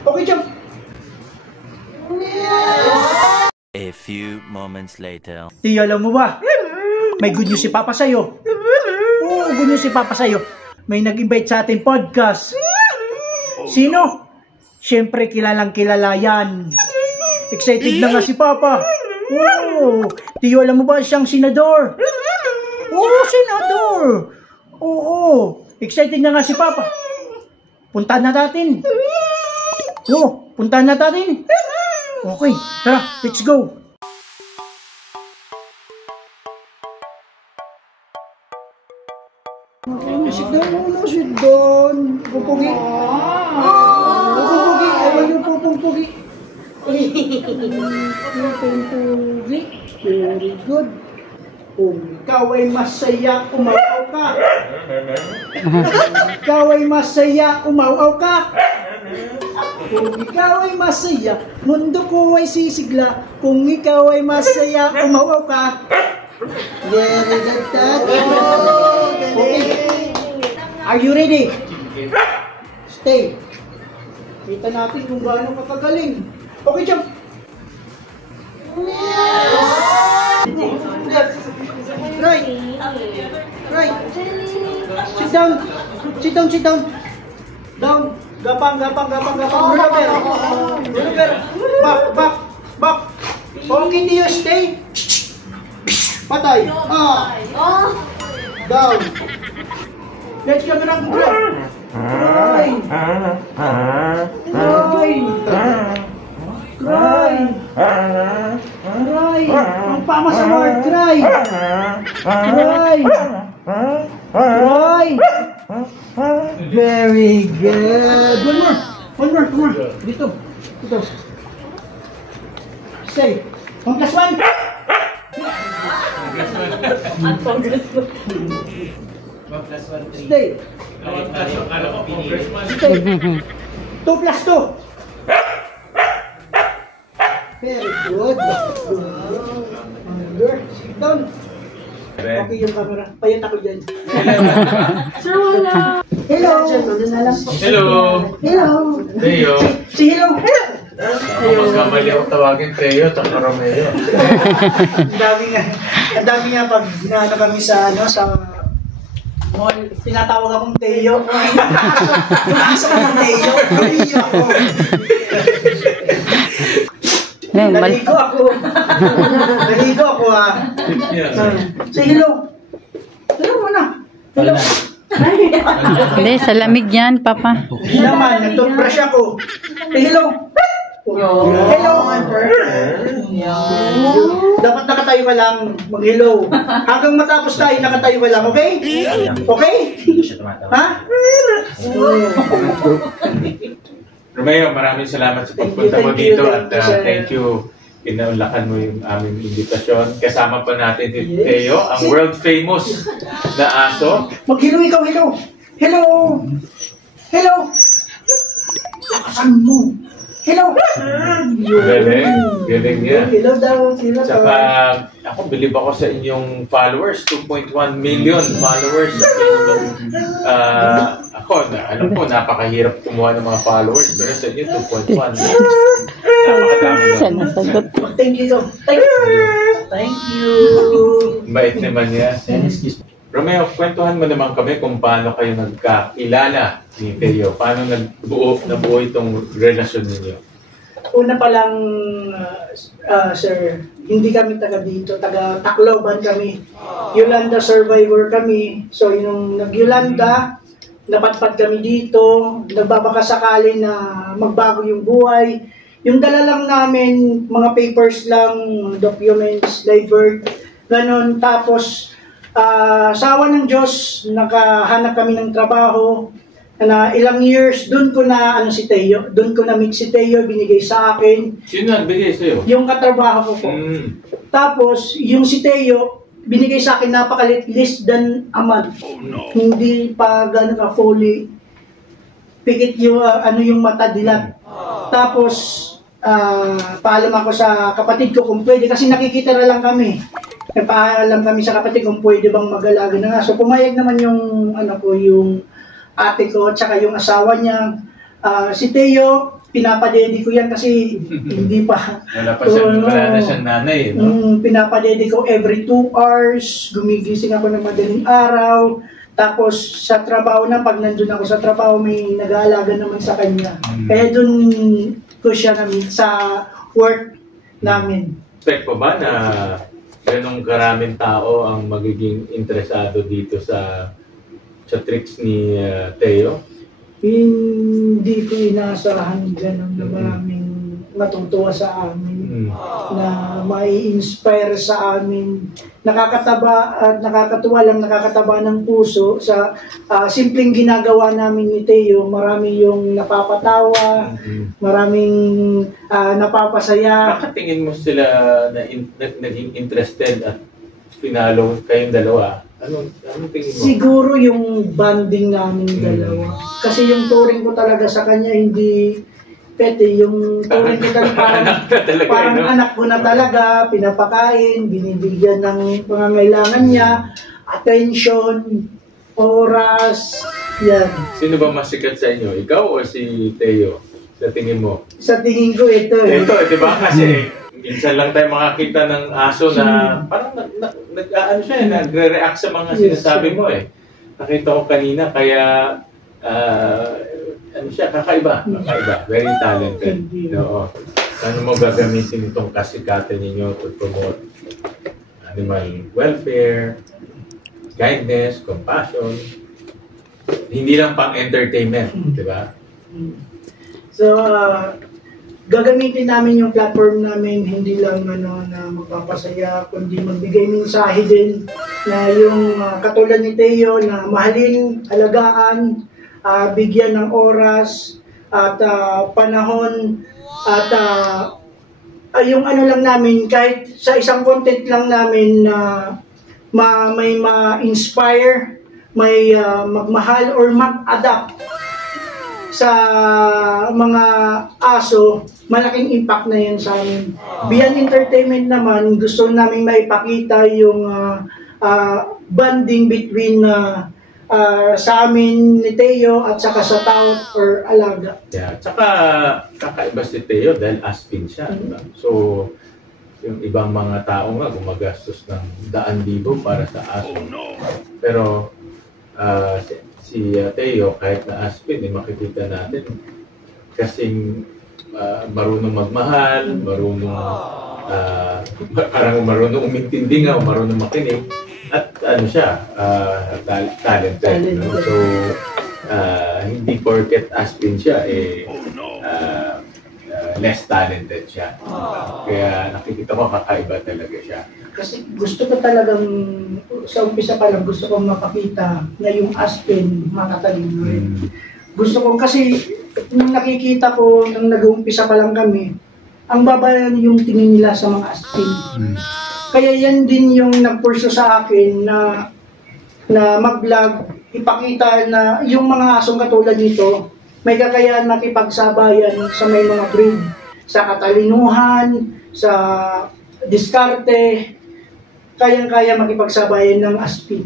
Okay, jump. A few moments later. Tiyo, alam mo ba? May good news si Papa sa'yo. Oo, good news si Papa sa'yo. May nag-invite sa ating podcast. Sino? Siyempre, kilalang kilala yan. Excited na nga si Papa. Oo. Tiyo, alam mo ba siyang senador? Oo, senador. Oo. Excited na nga si Papa. Puntahan na natin. Oo, puntahan na natin. Okay, tara, let's go. Sit down. Pupugi. Pupugi. Ayaw yung pupugi. Pupugi. Very good. Kung ikaw ay masaya, umaw-aw ka. Ikaw ay masaya, umaw-aw ka. Kung ikaw ay masaya, mundo ko ay sisigla. Kung ikaw ay masaya, umaw-aw ka. Very good, Daddy. Okay. Are you ready? Stay. Kita natin kung gaano kakagaling. Okay, jump. Right. Right. Sit down. Sit down, sit down. Down. Gapang. Ruler. Back. Okay, do you stay? Patay. Down. Let's go around. Grind. Ang pama sa word. Grind. Very good. One more. Dito. Stay. Plus one. Stay. Stay. 2 plus 2. Very good. Sit down. Okay yung camera. Payat ako dyan. Sir, wala. Hello. Teo. Si hello. Kamali ako tawagin Teo at Romeo. Ang dami nga pag ginaano kami sa mall, tinatawag akong Teo. Tumaasa ka ng Teo. Teo ako. Naligo ako ha. Say hello. Hello muna. Hello. Hindi, sa lamig yan, Papa. Hindi naman, nag-toothbrush ako. Say hello. Hello. Dapat nakatayo ka lang mag-hello. Hanggang matapos tayo, nakatayo ka lang, okay? Okay? Ha? Romeo, maraming salamat sa pagpunta mo dito at thank you. Pinaunlakan mo yung aming invitasyon. Kasama pa natin si Teo, ang world famous na aso. Mag-hello ikaw, hello. Hello. Hello. Lakasan mo. Hello. Galing niya. Hello daw. Saka, ako, bilib ako sa inyong followers. 2.1 million followers sa Facebook. Alam ko, napakahirap kumuha ng mga followers. Pero sa inyo, 2.1. Napakadami na. Thank you. Thank you. Bait naman niya. Romeo, kwentuhan mo naman kami kung paano kayo nagkakilala ni Teo. Paano nabuo itong relasyon ninyo? Una pa lang, sir, hindi kami taga dito, taga Tacloban kami. Yolanda survivor kami. So, yung nag-Yolanda, napadpad kami dito, nagbabakasakali na magbago yung buhay. Yung dala lang namin, mga papers lang, documents, divert, ganon. Tapos, sa awa ng Diyos, nakahanap kami ng trabaho na ilang years, doon ko na si Teo, doon ko na meet si Teo, binigay sa akin. Sino nagbigay sa'yo? Yung katrabaho ko po. Tapos, yung si Teo, binigay sa akin napakalit, less than a month. Hindi pa gano'n ka fully pikit yung, yung mata dilat. Tapos, paalam ako sa kapatid ko kung pwede, kasi nakikita na lang kami. Nagpaalam kami sa kapatid kung pwede bang mag-alaga ng aso. Pumayag naman yung, yung ate ko at saka yung asawa niya. Si Teo, pinapadedi ko yan kasi hindi pa. Wala na siyang nanay, no? Pinapadedi ko every 2 hours, gumigising ako ng madaling araw. Tapos sa trabaho na, pag nandun ako sa trabaho, may nag-aalaga naman sa kanya. Kaya dun ko siya na-meet sa work namin. Expect po ba na ganong karaming tao ang magiging interesado dito sa tricks ni Theo? Hindi ko inaasahan ganun na maraming matutuwa sa amin, na mai-inspire sa amin. Nakakataba at nakakatuwa lang, nakakataba ng puso sa simpleng ginagawa namin ni Theo. Marami yung napapatawa, maraming napapasaya. Bakit tingin mo sila naging interested at pinalo kayong dalawa? Anong tingin mo? Siguro yung bonding namin dalawa. Kasi yung touring ko talaga sa kanya, hindi pete. Yung touring ko talaga parang anak ko na talaga, pinapakain, binibigyan ng pangangailangan niya, attention, oras, yan. Sino ba masikat sa inyo? Ikaw o si Theo? Sa tingin mo? Sa tingin ko ito eh. Ito, di ba? Kasi minsan lang tayo makakita ng aso na parang nagre-react sa mga sinasabi mo eh. Nakita ko kanina, kaya kakaiba. Very talented. Oo. Ano mo gagamitin itong kasikatan ninyo to promote animal welfare, kindness, compassion, hindi lang pang entertainment, di ba? So, gagamitin namin yung platform namin hindi lang na magpapasaya, kundi magbigay mensahe din na yung katulad ni Theo na mahalin, alagaan, bigyan ng oras at panahon at yung ano lang namin, kahit sa isang content lang namin na may ma-inspire, may magmahal or mag-adapt sa mga aso, malaking impact na yan sa amin. Beyond entertainment naman, gusto namin maipakita yung bonding between sa amin ni Theo at saka sa tao or alaga. Yeah, tsaka kakaiba si Theo dahil aspin siya. Diba? So, yung ibang mga tao nga gumagastos ng 100,000 para sa aso. Pero si Theo, kahit na aspin, makikita natin kasing marunong magmahal, parang marunong umintindi nga o marunong makinig, at ano siya, talented. No? So, hindi porket aspin siya, less talented siya. Kaya nakikita ko kakaiba talaga siya. Kasi gusto ko talagang, sa umpisa pa lang, gusto kong mapakita na yung aspin matatalino rin. Gusto kong kasi, nung nakikita ko, nung nag-uumpisa pa lang kami, ang baba yung tingin nila sa mga aspin. Kaya yan din yung nagpurso sa akin na mag-vlog, ipakita na yung mga asong katulad nito, may kakayahan makipagsabayan sa may mga breed, sa katalinuhan, sa diskarte, kayang-kaya makipagsabayan ng aspin.